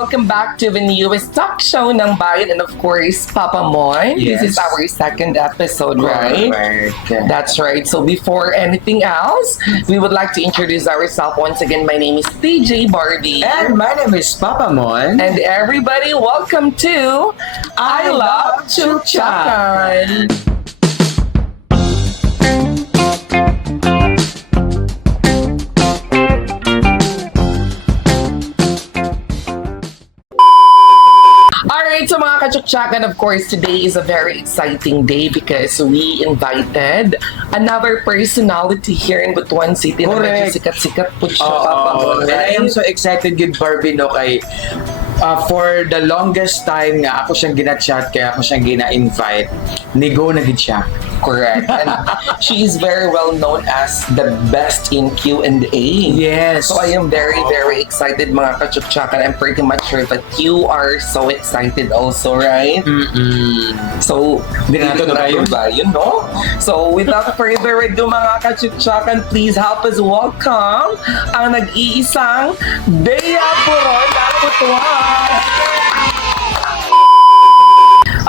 welcome back to the newest talk show ng Bayan and of course, Papa Moy. Yes. This is our second episode, right? Right. That's right. So before anything else, we would like to introduce ourselves once again. My name is TJ Barbie. And my name is Papa Mon. And everybody, welcome to I Love Chuchakan. Alright, so mga kachuchakan, of course, today is a very exciting day because we invited another personality here in Butuan City na medyo Correct. sikat-sikat po siya, Papa Mon. And I am so excited with Barbie no kay for the longest time nga ako siyang gina-chat kaya ako siyang gina-invite. Nigo na gid siya. Correct. And she is very well known as the best in Q&A. Yes. So I am very, very excited mga kachuchakan. I'm pretty much sure that you are so excited also, right? So, Dinato na tayo. ba yun, no? So, without further ado mga kachuchakan, please help us welcome ang nag-iisang Bea Buron ng Butuan.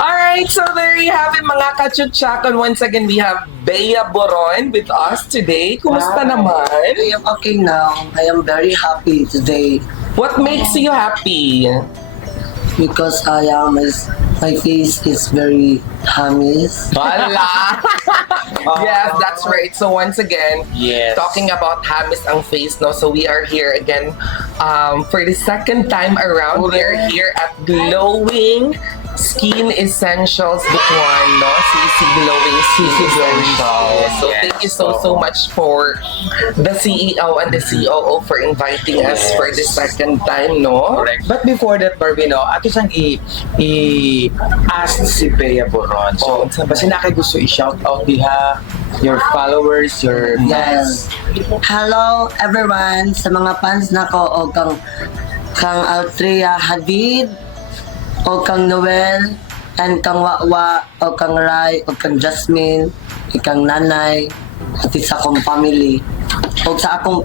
Alright, so there you have it mga kachuchakan. Once again, we have Bea Buron with us today. Kumusta naman? I am okay now. I am very happy today What makes you happy? because my face is very hamis. Wala! Yes, that's right. So once again, Yes. talking about Hamis ang face, no? So we are here again for the second time around. We are here at Glowing Skin Essentials Butuan, no? CC Glowing Skin Essentials. So Yes. thank you so much for the CEO and the COO for inviting us for the second time, no? Correct. But before that, Barbie, no, ato siyang i-ask si Bea Boron. So, basta na kayo gusto i-shout out diha, your followers, your Yes. Hello everyone sa mga fans nako o kang Altria Hadid o kang Noel and kang Wawa o kang Rai o kang Jasmine ikang nanay at sa akong family o sa akong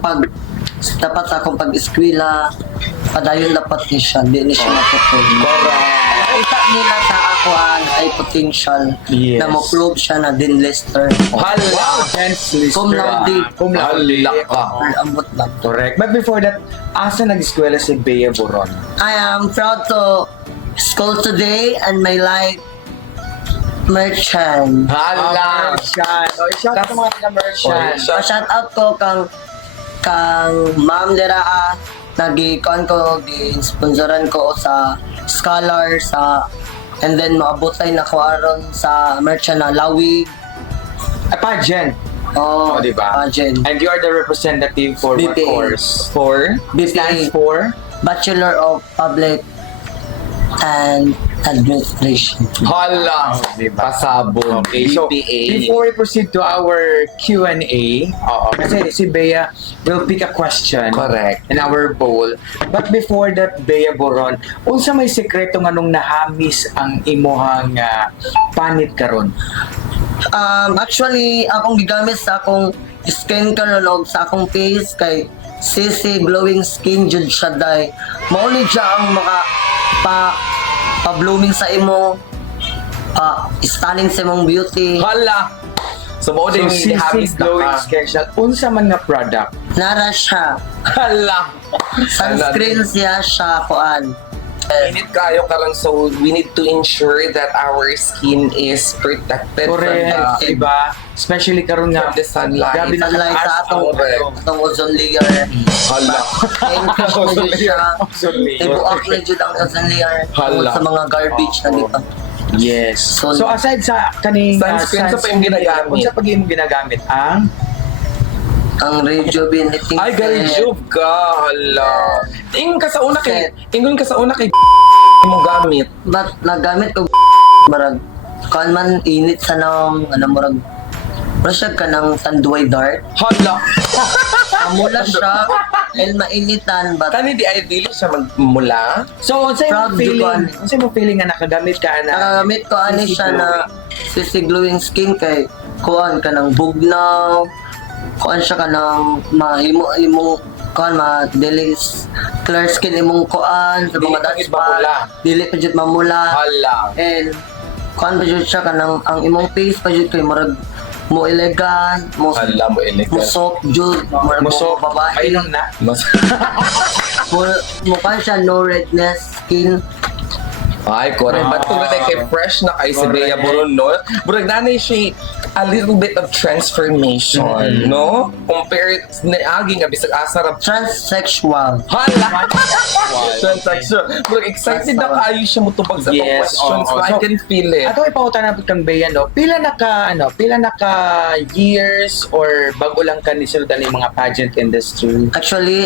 dapat sa akong pag-eskwela padayon dapat ni siya di ni siya maputol. Nakita nila sa ako ay potential Yes. na mo-prove siya na din Lester. Hala! Hence, Lister. Cum laude. Cum laude. Hala ka. Ambot lang. Correct. But before that, asa nag-eskwela si Bea Boron? I am proud to school today and my life merchant. Hala! Merchant. O, shout out sa mga taga-merchant. Oh, Shout out ko kang Ma'am Dera nagi-con ko gi-sponsoran ko sa scholar sa and then maabotay na ko aron sa merchant na Lawig. Pageant. Oh, diba? pageant. And you are the representative for what BPA. course? For? Stands BPA, for? Bachelor of Public and Administration. Hala! Diba? Pasabog. Okay, so BPA. before we proceed to our Q&A, kasi si Bea will pick a question Correct. in our bowl. But before that, Bea Boron, unsa may sekreto nga nung nahamis ang imuhang panit karon? Actually, akong gigamit sa akong skin karon og sa akong face kay CC Glowing Skin jud siya day. Mauli siya ang pa-blooming sa imo, stunning sa imong beauty. Hala! So, mo So, din CC habis na Glowing ka. Skin Shell, unsa man nga product? Nara siya. Hala! Sunscreen siya kuan. Init kayo karon, so we need to ensure that our skin is protected Correct, from the diba? Especially karon nga, From the sunlight. grabe na Sunlight sa atong Correct. ozone layer. Hala! Na-increase na jud siya. Ozone layer. Ibuak na jud ang ozone layer tungod Hala. sa mga garbage na dito. Yes. So, So aside sa kaning Sunscreen, sa pa yung ginagamit? Unsa pa yung ginagamit? Ang Ang rejuvenating Ay, galjub ka! Hala! Ingon ka sa una kay mo gamit. But nagamit ko marag kan man init sa nang murag siya ka ng sanduay dart. Hala! Amula siya and mainitan but Kani di ideally siya magmula. So unsa Proud yung feeling? Juan. Unsa yung feeling nga nakagamit ka na? nagagamit ko ani siya na CC Glowing Skin kay kuan ka ng bugnaw kuan siya ka ng mahimo imong kuan dili clear skin imong kuan sa Dili mga pa dance gid mamula. dili pa jud mamula Hala. and kuan pa jud siya kanang ang imong face pa jud kay murag mo elegant mo Hala mo elegant. musok jud murag mo Musok. babae Ay, nung na. Mas mo kan siya no redness skin. Ay, correct. But kung kay fresh na kay si Bea Correct. Boron, no? Murag nanay siya a little bit of transformation, no? Compared na aging abisag asarap. Transsexual. Hala! Transaction. Murag excited na kaayo siya mo tubag sa mga Yes, questions. oo. So, I So, can feel it. Ato ipangutan na kang Bea, no? Pila na ka years or bago lang ka nisultan ng mga pageant industry? Actually,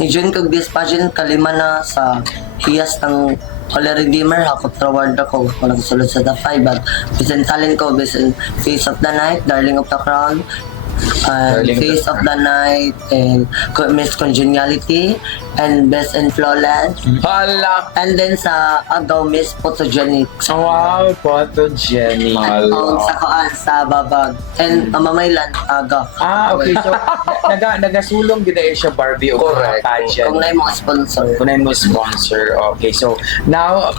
i-join ko this pageant kalima na sa hiyas ng Holy Redeemer. Ako award ako. Walang sulod sa The 5. But bisan talent ko, bisan Face of the Night, Darling of the Crown, Darling of the Face of the Night, and Miss Congeniality, and Best and Flawless. Hala! And then sa Agaw, Miss Photogenic. Wow, photogenic. At sa kuan, sa Babag. And Mamaylan, Agaw. Okay. So, nagasulong gina siya Barbie o Correct. pageant. Kung na yung mga sponsor. Kunay mo sponsor. Okay, so now,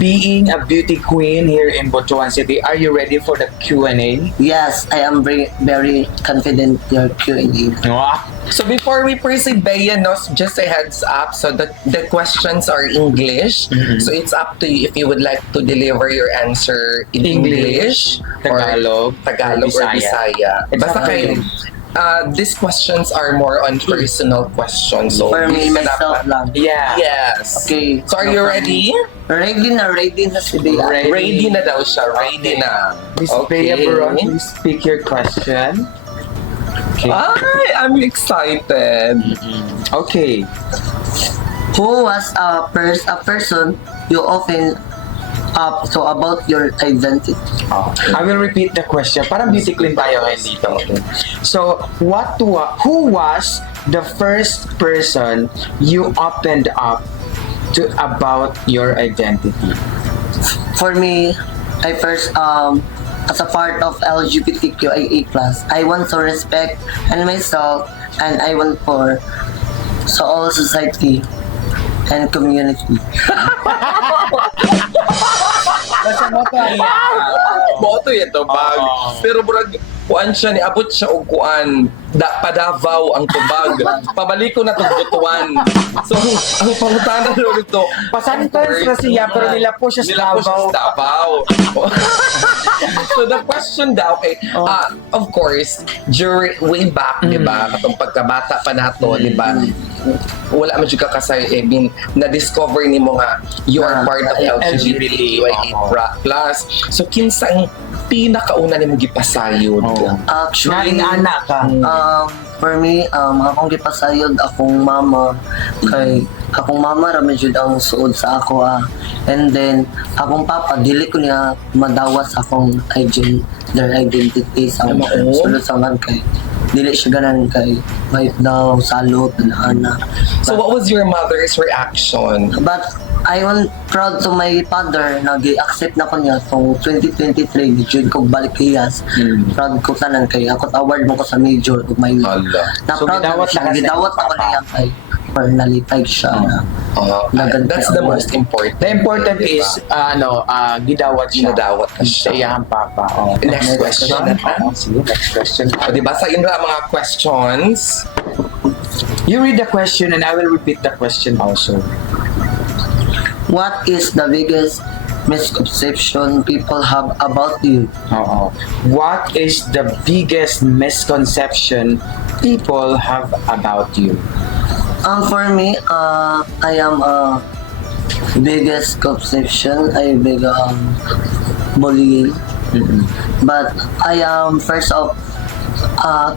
being a beauty queen here in Butuan City, are you ready for the Q&A? Yes, I am very confident your Q&A. Wow. So before we proceed, Bea, no, just a heads up. So the questions are English. So it's up to you if you would like to deliver your answer in English, Tagalog, or Tagalog or Bisaya. It's Basta up to kayo, you. these questions are more on personal questions. So For me, hindi ka myself dapat- lang. Yeah. Yes. Okay. So are you ready? Ready na si Bea. Ready na daw siya. Ready na. Miss Bea Boron, please speak your question. Okay. Ay, I'm excited. Okay. Who was a person you often up so about your identity? I will repeat the question. Parang beauty queen tayo ngayon dito. So, who was the first person you opened up to about your identity? For me, I first as a part of LGBTQIA+, I want to respect and myself, and I want for so all society and community. Basta mo to Boto ito bag. Pero murag kuan siya ni abot siya og kuan Padavaw ang tubag. Pabalik ko na tong Butuan. So ang pangutana daw nito, Pasantans na siya, pero nila po siya sa nila po siya sa Davao. So the question daw, okay, of course, during way back, di ba, katong pagkabata pa nato, di ba, wala man ka kasay, na-discover ni mo nga, you are part of LGBTQIA+. So kinsa ang pinakauna ni mo gipasayod? Actually, anak ka. For me, akong gipasayod akong mama kay akong mama ra man jud ang suod sa ako and then akong papa dili ko niya madawas akong gender identity sa sulod sa man kay dili siya ganan kay kahit daw salot ana. So what was your mother's reaction? But I want proud to my father na gi-accept na ko niya so 2023 jud ko balik hiyas. Proud ko tanan kay ako award mo ko sa major ug minor. Hala. Na So, proud gidawat na siya, na kasi gidawat ang ako niya kay for nalitay siya na Naganda That's the ang most important. The important is, gidawat siya. Ginadawat na Sa siya. iyang papa. Oh. Next question. Sige, next question. O, di ba, sa inyo ang mga questions. You read the question and I will repeat the question also. what is the biggest misconception people have about you? Oo. What is the biggest misconception people have about you? For me, I am biggest conception. I big bullying. But I am first of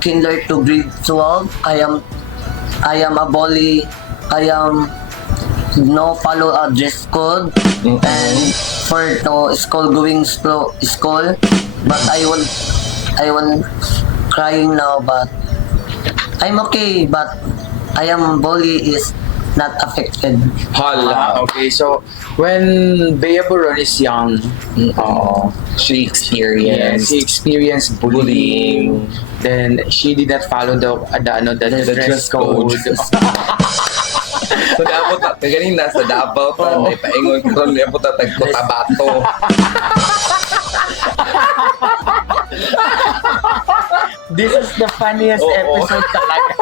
kinder to grade 12. I am a bully. I am no follow a dress code and for to school going slow school. But I want crying now. But I'm okay. But I am bully is not affected. Hala. Okay, so when Bea Boron is young, She experienced she experienced bullying. Then she did not follow the dress code. So dapat na, ganina sa Davao pa, may paingon ko ron, dapat na tagkotabato. This is the funniest Oo. episode talaga.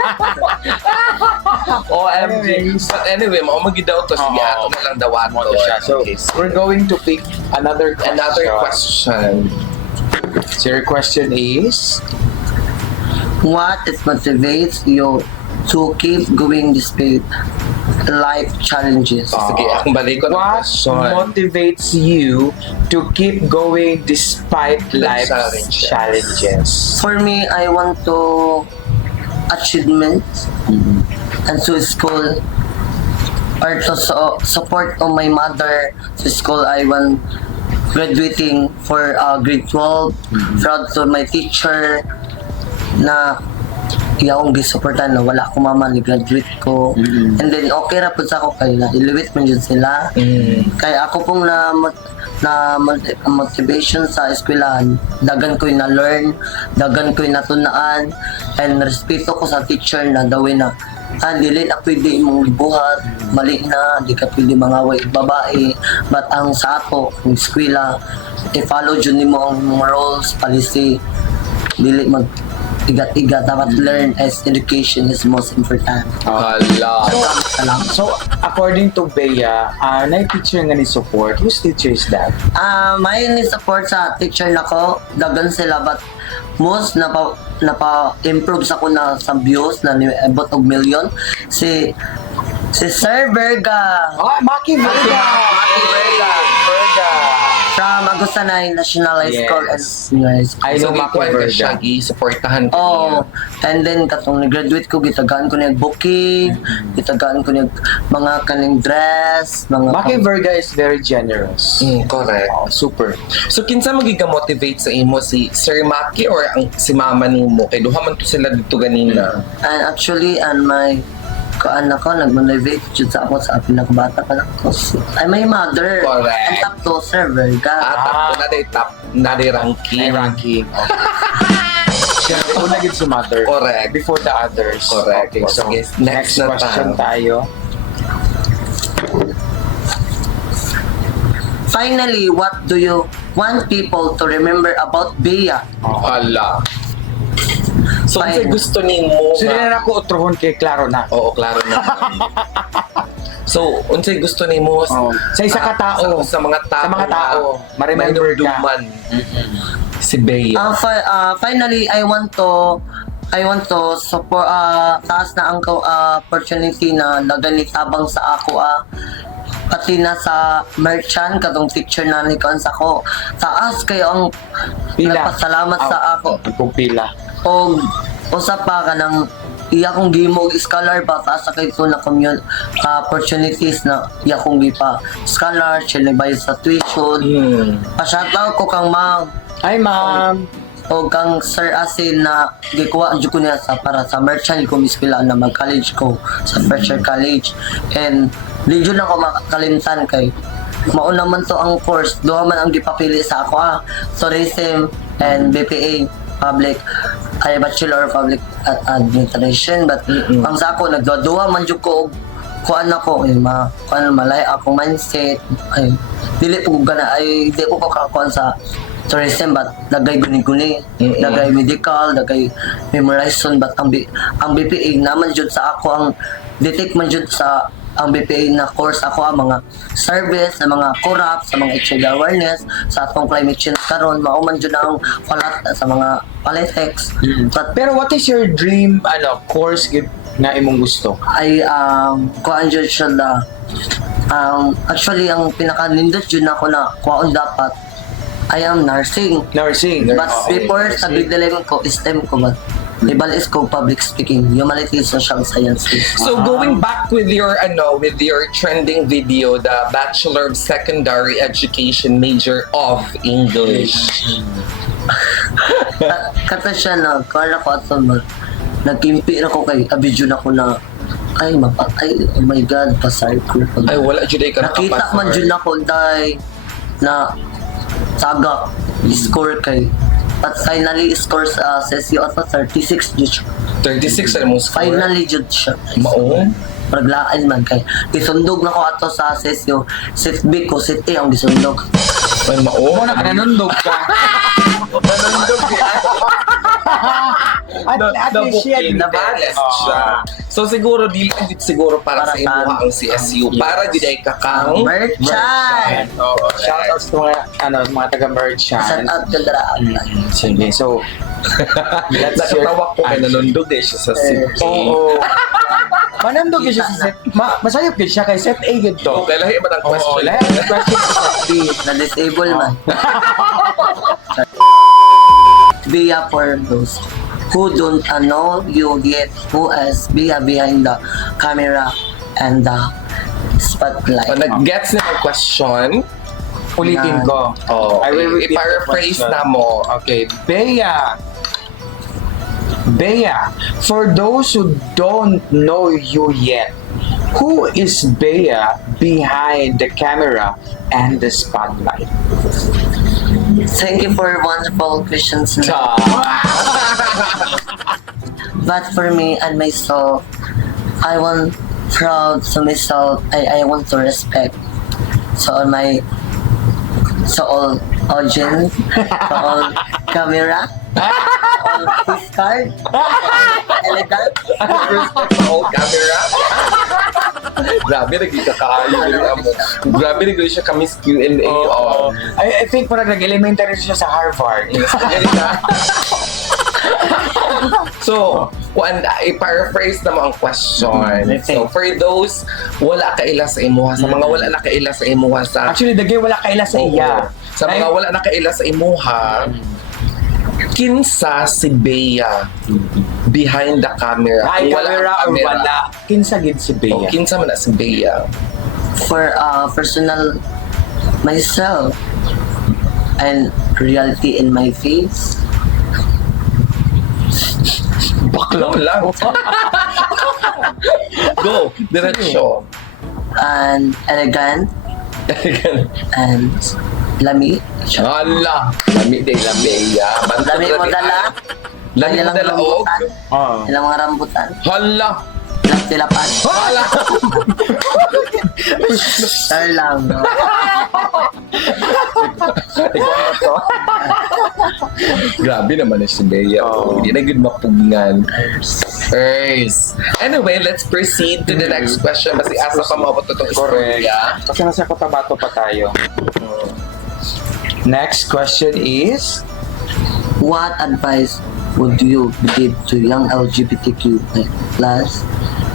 OMG. But anyway, magidaw to. Sige, ato na lang dawato. Mo to siya. So, we're going to pick another question. Another question. So, your question is? What motivates you to keep going despite life challenges? Sige, akong balik ko ng What question. motivates you to keep going despite life's challenges? For me, I want to achievement and to school or to support of my mother to school. I want graduating for grade 12. Proud to my teacher na iyawong gisuportan na wala ko mama ni graduate ko. And then okay ra pud sa ako kay na iluwit man jud sila. Kaya ako pong motivation sa eskwelahan, dagan ko'y na-learn, dagan ko'y natunaan, and respeto ko sa teacher na dawin na dili na pwede mong libuhat, mali na, di ka pwede mangaway babae, but ang sa ako, ang eskwela, i-follow dyan mo ang mga rules, policy, dili mag igat-igat, dapat learn as education is most important. Hala. Salamat. So, according to Bea, na teacher nga ni support. Whose teacher is that? May ni-support sa teacher na ko, dagan sila, but most napa-improve sa ko na sa views na about og million. Si Sir Verga. Maki Verga! Maki Verga. From Agusanay National High School and Senior High School. I know So, Maki gikuan ka siya, Verga. gi-supportahan ka Oh, niya. and then katong nag-graduate ko, gitagaan ko niya booking, gitagaan ko niya mga kaning dress, mga Maki Verga is very generous. Correct. Super. So, kinsa magiga-motivate sa imo si Sir Maki or ang si mama nimo? Kay duha man to sila dito ganina. And actually, my ako, nag-motivate jud sa ako sa pinakabata pa lang ko. Ay, my mother. Correct. Ang top to, Sir Verga. Top na day ranking. May ranking. Siyempre, una gid si mother. Correct. Before the others. Correct. Okay, so Sige, next na question tayo. Finally, what do you want people to remember about Bea? Hala. So, Fine. unsay gusto nimo So, hindi na ako utrohon kay Claro na. Oo, klaro na. So, unsay gusto nimo Sa isa ka tao. sa mga tao. Sa mga tao. Ma-remember ka. Duman. Si Bea. Finally, I want to support taas na ang opportunity na naganitabang sa ako pati na sa merchant katong teacher na ni kan sa ko. Taas kayo ang Pila. nagpasalamat sa ako. Kung pila. O usa pa ka ng iya kong gimog scholar ba taas sa kayo na opportunities na iya kong gipa scholar, sila bayad sa tuition. Pa-shoutout ko kang ma'am. Hi, ma'am. O kang Sir Asin na gikuha jud ko niya sa para sa merchant ko mispila na mag-college ko sa first year college. And di jud ako makalimtan kay mauna man to ang course, duha man ang gipapili sa ako tourism and BPA public ay Bachelor of Public Administration, but ang sa ako nagduwa man jud ko og kuan ako malay akong mindset ay dili ko gana ay di ko kakakuan sa tourism, but dagay guni-guni, dagay medical, dagay memorization, but ang BPA naman jud sa ako ang detect man jud sa ang BPA na course ako ang mga service sa mga corrupt, sa mga HIV awareness, sa atong climate change karon mauman jud ang palat sa mga politics. But Pero what is your dream course gid na imong gusto? ay kuan jud siya na actually ang pinaka-nindot jud na ako na kuan dapat I am nursing. Nursing. But before sa grade 11 ko, STEM ko ba? Ibalis ko public speaking, humanities, social sciences. So going back with your trending video, the Bachelor of Secondary Education major of English. Kata siya na, kala ko ato nagkimpi na ko kay abidyo na ko na ay oh my god, pasar ko. Ay, wala dyan ka Nakita man dyan ako dahil na sagak score kay but finally score sa sesyo at 36 jud siya. 36 ang mong score. Finally jud siya. Mao? Paglaan man kay isundog na ko ato sa sesyo. Set B ko, set A ang gisundog. Ay, mao? Oo, nananundog ka. Nanundog siya. At least siya, Nabalas siya. So siguro, siguro para Para sa imuha saan? ang CSU. Para di ay kakang Merchant! Oo. Shoutouts to mga Shout taga-merchant. out ka dara. Sige, so, that's your Nakatawa ko kay nanundog eh siya sa CP. Oo. Manandog yun siya sa set. Masayop yun siya kay set A yun to. Okay, lahi ba ang Oo, question? lahat ng question sa set B. Na-disable man. Bia for those who don't know you yet, who is Bia behind the camera and the spotlight. O, nag-gets na ang question. Ulitin ko. Oh, I will repeat the i-paraphrase question. na mo. Okay, Bea. Bea, for those who don't know you yet, who is Bea behind the camera and the spotlight? Thank you for wonderful questions. But for me and myself, I want proud to myself. I want to respect. So all audience, so all camera, all face card, elegant. Respect sa old camera. Grabe, nagkakaayo nila mo. Grabe, nagkakaayo siya kami Q&A. Oo. I think parang nag-elementary siya sa Harvard. So, i-paraphrase na mo ang question. So, for those wala kaila sa imuha, sa mga wala na kaila sa imuha sa... Actually, dagay wala kaila sa iya. Sa mga wala na kaila sa imuha, kinsa si Bea behind the camera? Ay, Kung camera ang or wala. Kinsa gid si O, Bea. kinsa man na si Bea? For personal myself and reality in my face. Baklaw lang. Go, diretsyo. And elegant and lami. Hala, lami day la Bea. Lami mo dala. Lami mo dala og. rambutan. Oo. Ilang mga rambutan. Hala. Ilang tilapan. Hala. Sir lang. No? Grabe naman na si Bea. Oh. Hindi na good mapugngan. First. Anyway, let's proceed to the next question. Kasi asa pa mabot itong istorya. Kasi nasa Cotabato pa tayo. Next question is, What advice would you give to young LGBTQ plus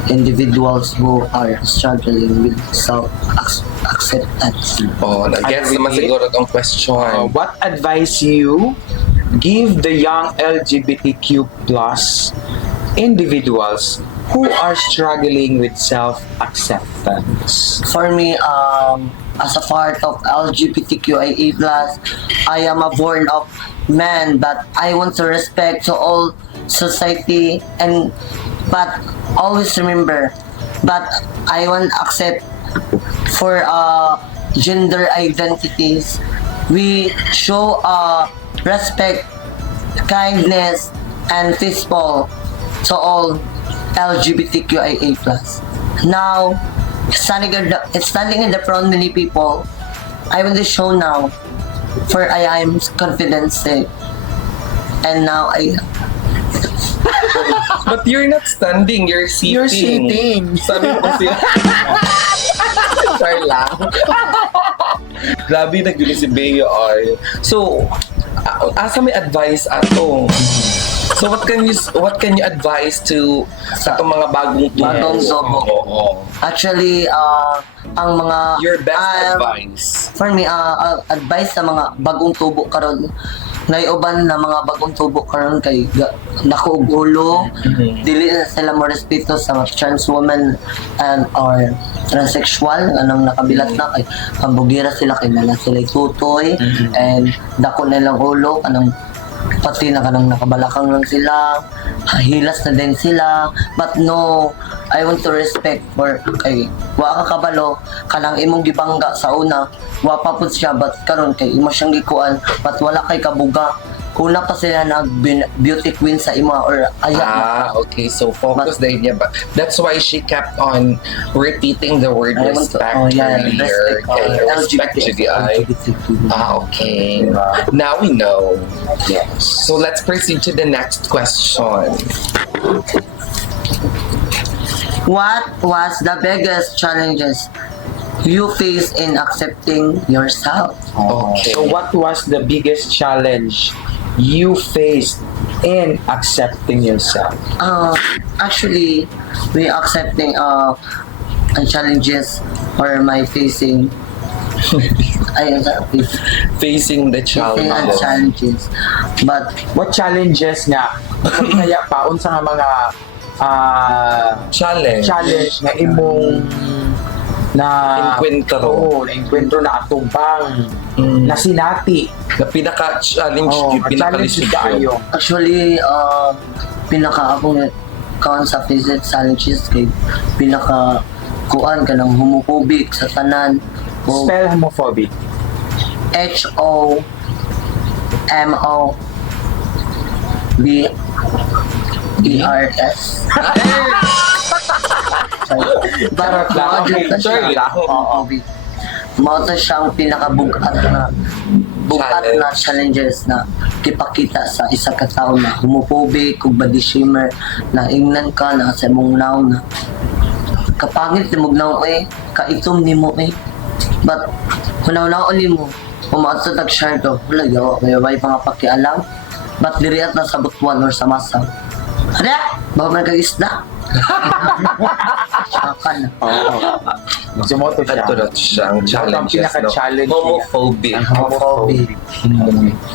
individuals who are struggling with self-acceptance? Oh, nag-gets naman siguro itong question. what advice you give the young LGBTQ plus individuals who are struggling with self-acceptance? For me, as a part of LGBTQIA+, I am a born of man that I want to respect to all society but always remember, but I want accept for gender identities. We show respect, kindness, and peaceful to all LGBTQIA+. Now, standing in the front many people, I want to show now, for I am confident safe. And now But you're not standing, you're sitting. You're sitting. Sabi ko siya. Char lang. Grabe, nagduli si Bea ay. So, asa may advice ato? So what can you advise to sa itong mga bagong tubo? Bagong tubo. Oo. actually, ang mga Your best advice. For me, advice sa mga bagong tubo karon, naiuban na mga bagong tubo karon kay nakuog ulo, dili na sila mo respeto sa trans woman and or transsexual anong nakabilat na kay pambugira sila kay nala sila tutoy and dako na lang ulo anong pati na kanang nakabalakang lang sila, hilas na din sila, but no, I want to respect for kay wa ka kabalo kanang imong gibangga sa una wa pa pud siya but karon kay imo siyang gikuan but wala kay kabuga una pa sila nag beauty queen sa imo or aya Okay. So focus dahil niya ba? That's why she kept on repeating the word I want to respect earlier. respect Okay, respect GDI. Okay. Now we know. Yes. So let's proceed to the next question. What was the biggest challenges you faced in accepting yourself? Okay. So what was the biggest challenge you faced in accepting yourself? Actually, we accepting challenges or my facing ayun Facing the facing challenge. challenges but What challenges nga? Kaya pa unsa nga mga Challenge. challenge nga imong na Encuentro. Oo, na encuentro na atubang na sinati. Na pinaka-challenge yung challenge pinaka-decision. kayo. actually pinaka akong kaon sa facing challenges kay pinaka kuan ka ng homophobic sa tanan o Spell homophobic. HOMOBERS. Charot lang. Okay, sure lang. Homophobic. Mao to siyang pinakabugat na challenges na kipakita sa isa ka tao na homophobic ug body shamer na ingnan ka na sa imong naw na kapangit ni mo naw kaitom ni mo but hunaw-naon ni mo umaatsa tag share to wala yawa may mga pakialam but diri at nasa butuan or sa masaw ada ba man kag isda Sakan. Sumoto siya. Ito na siyang Ang challenges. pinaka-challenge niya. Homophobic. Ang homophobic.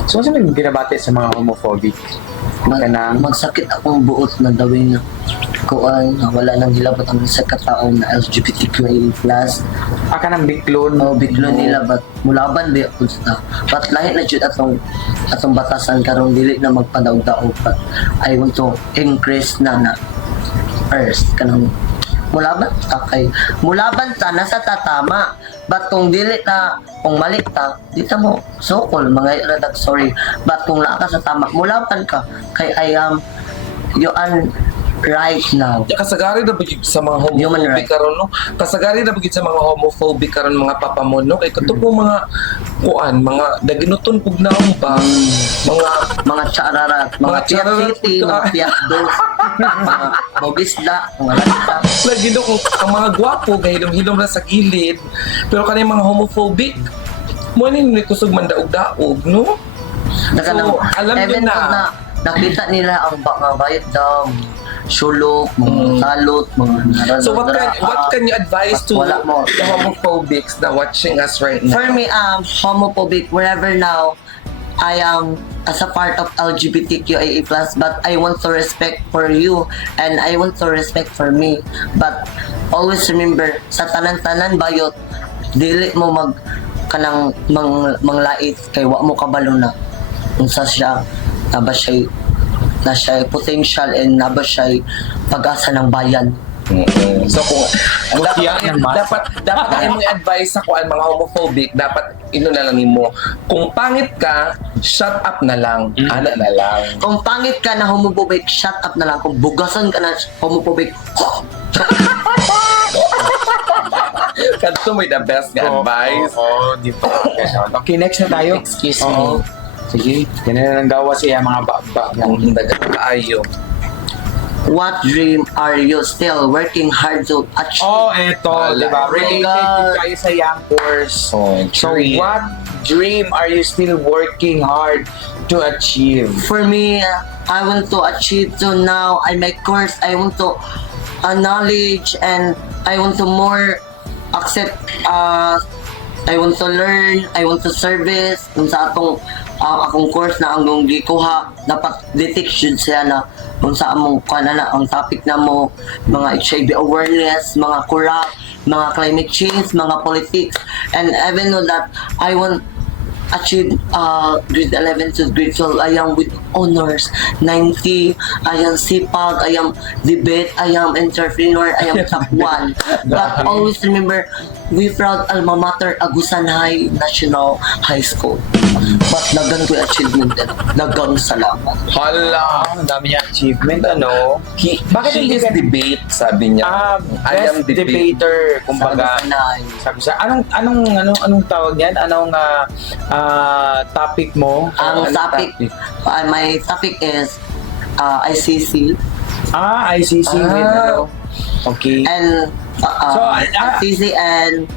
So, ano yung binabati sa mga homophobic? Kanang Magsakit akong buot na dawin na kuan na wala nang hilabot ang isa ka tao na LGBTQIA+. kanang biklon. No, biglo nila but mulaban ba ako sa but lahi na jud atong batasan karong dili na magpadaog-daog but I want to increase na first kanang mulaban ta nasa tatama but kung dili ta kung mali ta di ta mo sukol mga radag sorry but kung naa ka sa tama mulaban ka kay I am you are right now. Kasagari na bagid sa mga Human homophobic rights. karon no. Kasagari na bagid sa mga homophobic karon mga papamono kay kato po mga kuan, mga daginuton pugnaon ba. Mga tsararat, mga Mga piyak tsararat, city, mga piyak dos, mga mogisda, mga lagta. Lagi no kung ang mga gwapo gahilom-hilom na sa gilid. Pero kanay mga homophobic mo ni kusog man daog-daog no. So, alam niyo even na. na nakita nila ang mga bayad daw, sulok, mga salot, mga naradara. So what can you advise to Wala mo. the homophobics na watching us right now? For me, homophobic, wherever now, I am as a part of LGBTQIA+, but I want to respect for you and I want to respect for me. But always remember, sa tanan-tanan bayot, dili mo kanang manglait kay wa mo kabalo na. Unsa siya, naba siya potential and naba siya pag-asa ng bayan. So kung ang Kaya ng masa. dapat ang imong advice sa kuan mga homophobic dapat ino na lang nimo kung pangit ka shut up na lang ana na lang Kung pangit ka na homophobic, shut up na lang. Kung bugasan ka na homophobic, kadto may the best nga advice. Oo, di ba? Okay, next na tayo. excuse Oo. me. Sige, ganun na lang gawa siya mga baba. Ang dagat kaayo. What dream are you still working hard to achieve? Oh, eto, Wala. di ba? Related God. din kayo sa young course. So, dream. what dream are you still working hard to achieve? For me, I want to achieve to now. I make course. I want to knowledge and I want to more accept. I want to learn. I want to service. Kung sa akong course na ang gikuha, dapat detection siya na kung sa among kanana ang topic na mo, mga HIV awareness, mga corrupt, mga climate change, mga politics, and even know that I want achieve grade 11 to grade 12 I am with honors, 90, I am sipag, I am debate, I am entrepreneur, I am top 1. But always remember, we proud alma mater, Agusan High National High School. But nagan ko yung achievement din. Nagan salamat. Hala. Ang dami niya achievement, ano? Bakit She hindi is ka- debate, sabi niya. I am Best debater, Sa kumbaga. Agusan High. Sabi siya, anong tawag niyan? Anong topic mo? Ang Anong topic, my topic is ICC ICC with ano? Okay. and So, ICC and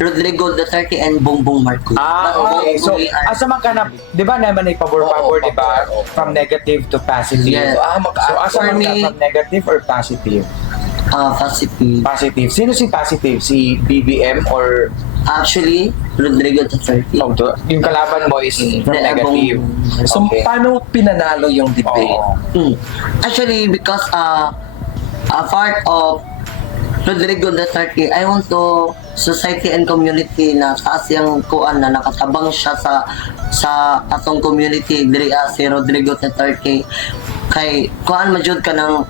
Rodrigo Duterte and Bongbong Marcos. But Okay. So, we are- asa man ka na, di ba naman ay pabor-pabor, Oo, di ba? pabor, oo. From negative to positive. Yes. So, asa For man ka me- from negative or positive? positive. Positive. Sino si positive? Si BBM or Actually, Rodrigo Duterte. yung kalaban mo is from Yeah, negative? So, Okay. paano pinanalo yung debate? Oo. Actually, because a part of Rodrigo Duterte, I want to society and community na taas yung kuan na nakatabang siya sa atong community diri si Rodrigo Duterte kay kuan majud kanang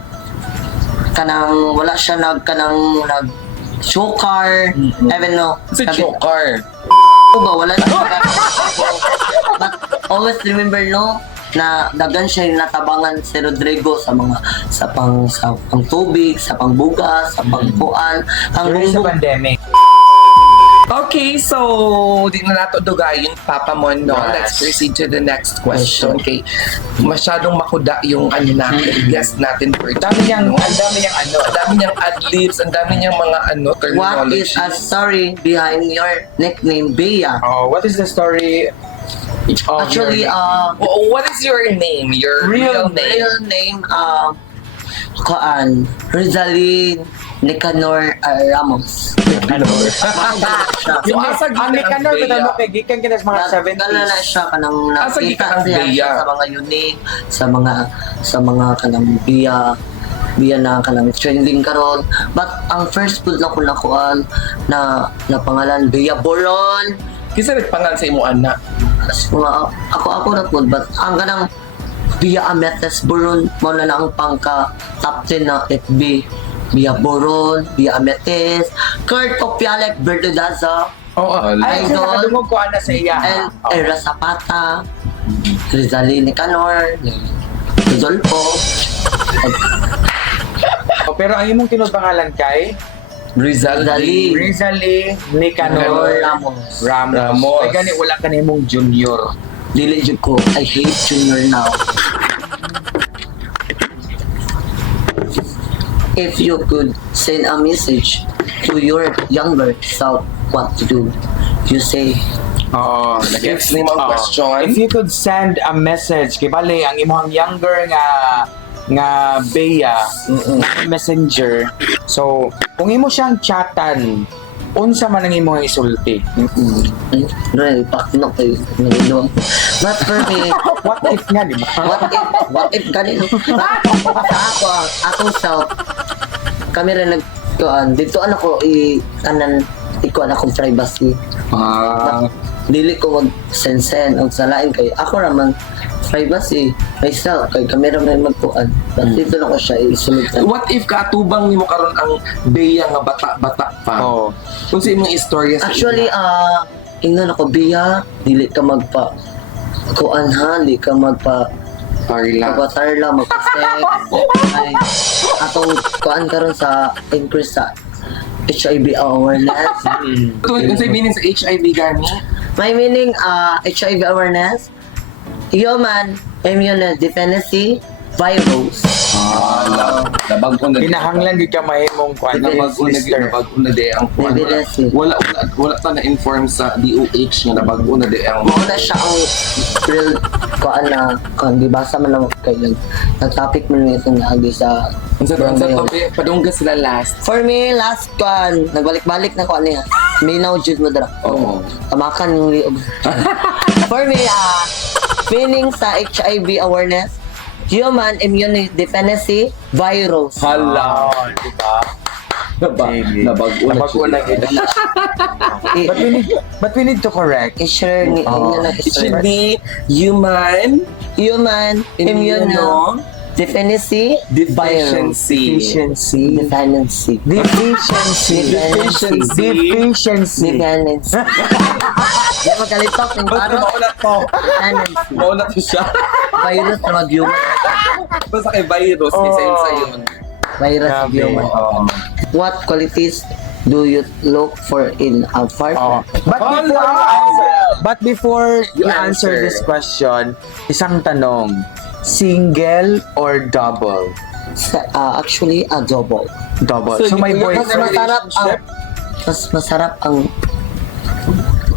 wala siya nag showcar even no Si Chokar. ba wala siya but always remember no na dagan siya yung natabangan si Rodrigo sa pang tubig, sa pangbugas, sa pangkuan. Ang During sa bumbong pandemic. Okay, so di na nato dugayin Papa Mon, no? Yes. Let's proceed to the next question. Okay, masyadong makuda yung ano natin, guest natin for Ang dami niyang Ang dami niyang ad-libs, ang dami niyang mga what terminology. is a story behind your nickname, Bea? What is the story of Actually, your What is your name? Your real name? real name, kuan, Rizalyn Nicanor Ramos. ano? Yung asa Ang Nicanor, Bea. pero okay, gikan kita sa mga 70s. Kala na siya kanang Asa nakita gikan ang siya Bea? sa mga unique, sa mga kanang Bea na kanang trending karon. But ang first food na ko nakuan na pangalan Bea Boron. Kisa nagpangal sa imo anak. Mga ako na po, but ang kanang Bea Ametes Boron mo na ang pangka top 10 na FB. Bea Boron, Bea Ametes, Kurt Opialek Verdudaza, Oo. Ay, Idol. nakadungog ko ana sa iya. and Era Zapata, Rizalyn Nicanor, Rodolfo, Pero ang imong tinupangalan kay Rizaldi. Rizali Nicanor Ramos. Ramos. Ay gani wala ka na imong junior. Dili jud ko, I hate junior now. If you could send a message to your younger self, what to do? You say, Oo. Next name ang question. If you could send a message kay bali ang imong younger nga Bea na messenger. So, kung imo siyang chatan, unsa man ang imong isulti? Ray, pakino kayo, nagino. But for me, What if nga, di ba? what if kanino? Sa ako, akong self, kami rin nagkuhan. Dito ko ikuan akong privacy. Dili ko mag-sensen o sa lain kay ako raman privacy myself kay kami raman magkuan. But dito na ko siya isulod. What if katubang nimo karon ang Bea nga bata-bata pa? Oo. Kung sa imong istorya sa Actually, ingon ako, Bea, dili ka magpa kuan ha, dili ka magpatarla, magpa-sex. Ay, atong kuan karon sa increase sa HIV awareness. Ito, yung sabihin sa HIV gani? My meaning, HIV awareness, human immunodeficiency virus. Nabag-o na Kinahanglan di ka mahimong kuan nabag-o na di ang kuwan. Evidence. Wala ta na-inform sa DOH nga nabag-o na di ang Mao na siya ang real kuan na kung di basa man lang kayo. Nag-topic mo na itong lagi sa Unsa padunggas sila last. For me, last kuan, nagbalik-balik na kuan niya. Minaw jud mo dra. Oo. Tamakan yung liog. For me, meaning sa HIV awareness, human immunodeficiency virus. Hala. di ba? Sige. Nabago na kita. But we need to correct. I-share ni It should be human human immuno deficiency deficiency. Deficiency. deficiency Deficiency. deficiency. Di magkalitok ng paro. Deficiency. Mauna to siya. Virus na mag-human. Basta kay virus, isa yun. Virus na Grabe. human. Oo. What qualities do you look for in a partner? But before you You answer answer. this question, isang tanong. Single or double? Actually, a double. Double. So, So, may you- Mas boyfriend. masarap ang masarap ang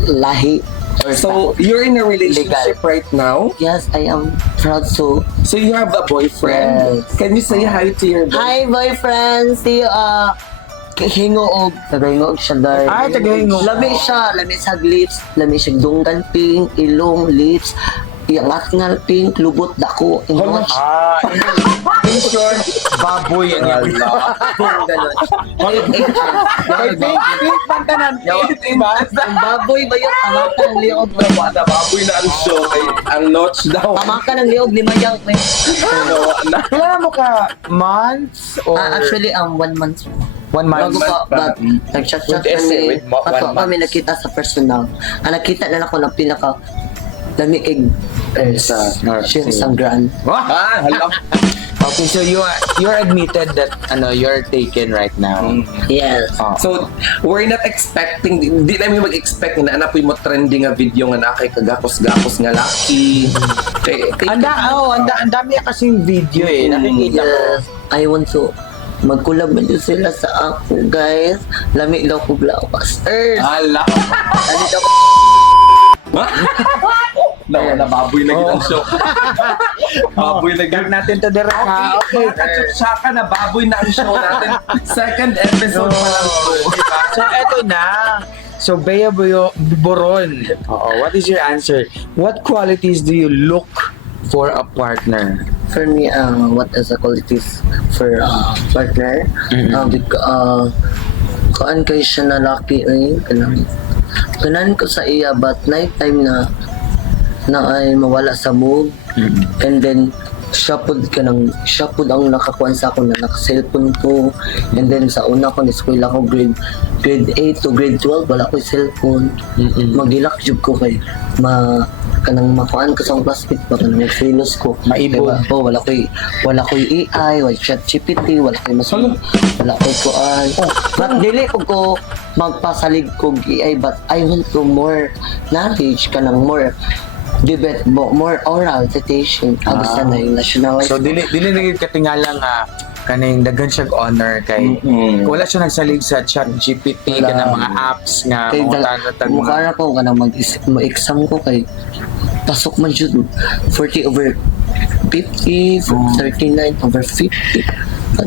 lahi. So, you're in a relationship right now? Yes, I am proud to. So, you have a boyfriend? Yes. Can you say hi to your boyfriend? Hi, boyfriend! Si, hingoog. Tagahingoog siya, dar. Ay, tagahingoog. Lami siya. Lami sa lips. Lami siya dunggan pink, ilong, lips. Iangat nga pink, lubot, dako. Ingot. In short, baboy ang yan. Kung gano'n. Pink pantanan. Ang baboy ba yun? Tamakan ng liog. Wala, baboy na ang show. Ang notch daw. Tamakan ng liog ni Mayang. Kailangan mo ka months or Actually, 1 month. 1 month? Bago pa, but nag-chat-chat With essay, kami. with one Ato month. kami nakita sa personal. Nakita na ako ng pinaka dami kay Sa siya sa grand. Hala. Okay, so you're admitted that you're taken right now. Yes. Oh. So, we're not expecting, di namin mag-expect na anapoy mo trending nga video nga na kay kagapos-gapos nga laki. Ang dami kasing video eh. Nakikita ko. Yes. I want to mag-collab man din sila sa ako, guys. Lami daw ko blawas. Hala. Lami daw ko. Na baboy na kitang show. Baboy na Tag natin to direct ha. Okay, nakatsutsaka na baboy na ang show natin. Second episode pa lang po. So eto na. So Bea Boron. What is your answer? What qualities do you look for a partner? For me, what is the qualities for a partner? Kaan kayo siya na lucky ay kanan ko sa iya but night time na ay mawala sa mood and then siya pod ang nakakuan sa ako na naka-cellphone ko and then sa una ko ni school ako grade 8 to grade 12 wala ko cellphone magilak jud ko kay kanang makuan ko sa classmate pa kanang mag-filos ko Maibog. wala ko AI wala chat GPT wala ko wala ko kuan but dili ko magpasalig ko AI but I want to more knowledge kanang more debate more oral citation agos na yung nationalized So dili naging katingala nga kaning daghan siya honor kay wala siya nagsalig sa chat GPT Wala. kanang mga apps nga kay mga mukha na ko kanang mag-exam ko kay pasok man jud 40 over 50 39 over 50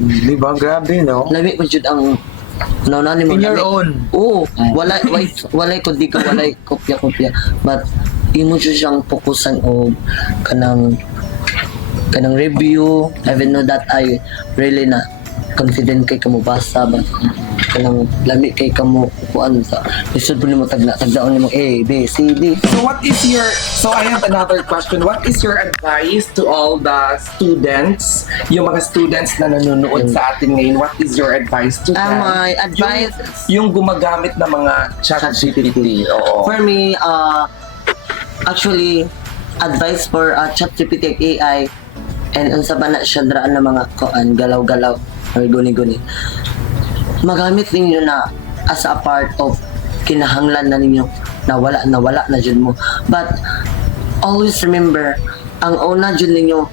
di ba grabe no? lami man jud ang naunani mo In your lami. own. Oo, walay ko di ko walay kopya but imo jud siyang fokusan o kanang review even know that I really na confident kay kamo basa ba kanang lami kay kamo kuan sa lisod po nimo tagdaon nimo A B C D. So I have another question. What is your advice to all the students, yung mga students na nanonood sa atin ngayon? What is your advice to them? My advice Yung gumagamit ng mga chat GPT. Oo. for me actually advice for ChatGPT AI and unsa ba na siya draan na mga kuan galaw-galaw or guni-guni. Magamit ninyo na as a part of kinahanglan na ninyo na wala na jud mo. But always remember ang una jud ninyo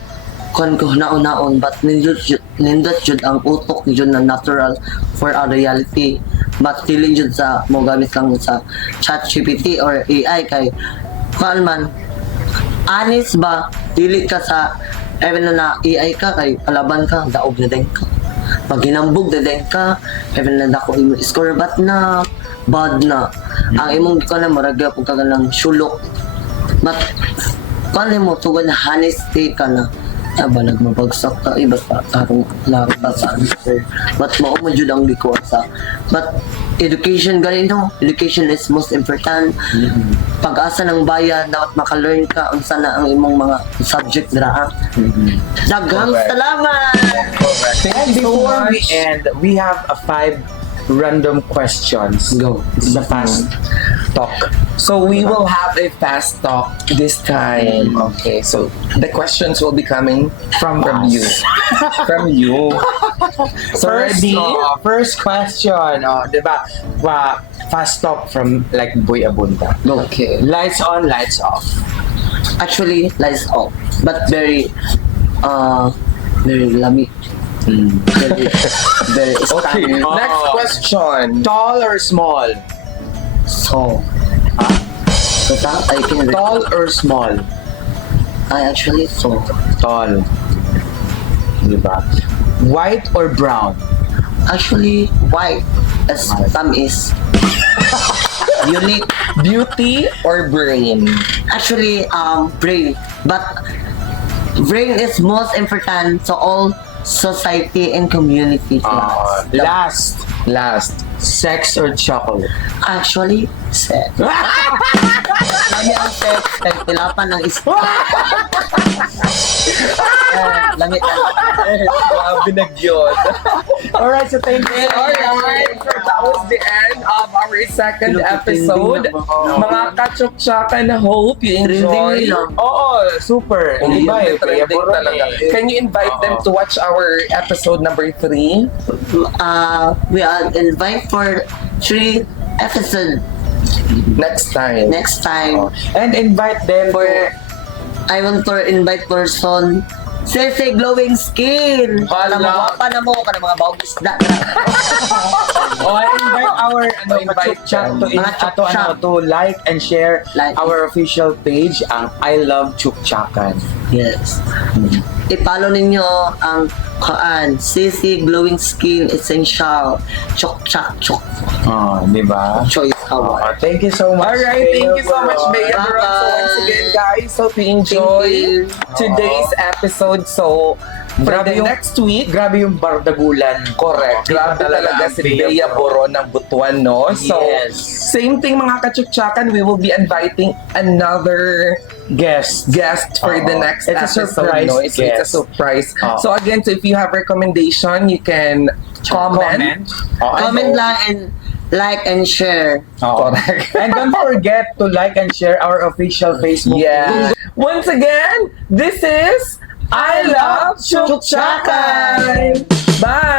kon ko naon but nindot jud ang utok jud na natural for a reality but dili jud sa mo gamit lang sa ChatGPT or AI kay kuan man honest ba dili ka sa even na AI ka kay palaban ka daog na din ka pag ginambog na din ka even na dako imo score but na bad na ang imong ko na maragya pag ka ng sulok but kuan mo tugon honest ka na Balag mabagsak ka, iba pa tarong lang ba sa answer. But mao mo jud ang likuan sa. But education galing no, education is most important. Pag-asa ng bayan, dapat maka-learn ka unsa na ang imong mga subject dira. Daghang Correct. salamat. And before we end, we have a 5 random questions. Go. This is a fast talk. So we will have a fast talk this time. Okay, so the questions will be coming From us. you. From you. So ready? First question. Diba? Fast talk from like Boy Abunda. Okay. Lights on, lights off. Actually, lights off. But very lami. Very, very Okay, stunning. next question. Tall or small? So, I can Tall or small? I actually so Tall. Diba? White or brown? actually white as some is unique. Beauty or brain? Actually, brain, but brain is most important to all society and community. Last. Last. Sex or chocolate? Actually, sex. Kami ang sex, kay tilapan ng isa. Langit na. Grabe na yun. Alright, so thank you. Alright, so that was the end of our second episode. Mga kachok-chaka na hope you enjoy. Trending lang. Oo, super. Hindi Iba eh. trending talaga. Can you invite them to watch our episode number 3? We are invite for 3 episode Next time. next time. And invite them For to... I want to invite person Sese glowing skin. Hala. Para mawapa na mo ka ng mga bawang isda. Oh, I invite our Invite chat to, Mga chuk-chak. to like and share Like. our official page, ang I Love Chukchakan. Yes. I-follow ninyo ang CC Glowing Skin Essential Chok Chak Chok Oh, di ba? Choice Oh, Award. thank you so much. Alright, thank you so much, Bea. Bea Baron. So once again, guys, hope you enjoy Thank you. today's episode. So, for Grabe the yung- next week, Grabe yung bardagulan. correct. Grabe talaga si Bea Boron ng Butuan, no? So, Yes. same thing mga kachukchakan, we will be inviting another Guest. guest for the Oo. next It's a episode. surprise No? It's a guest. surprise. Oo. So again, so if you have recommendation, you can comment. Oh, Comment lang and like and share. Correct. And don't forget to like and share our official Facebook Yeah. page. Once again, this is I Love Chukchakan. Bye.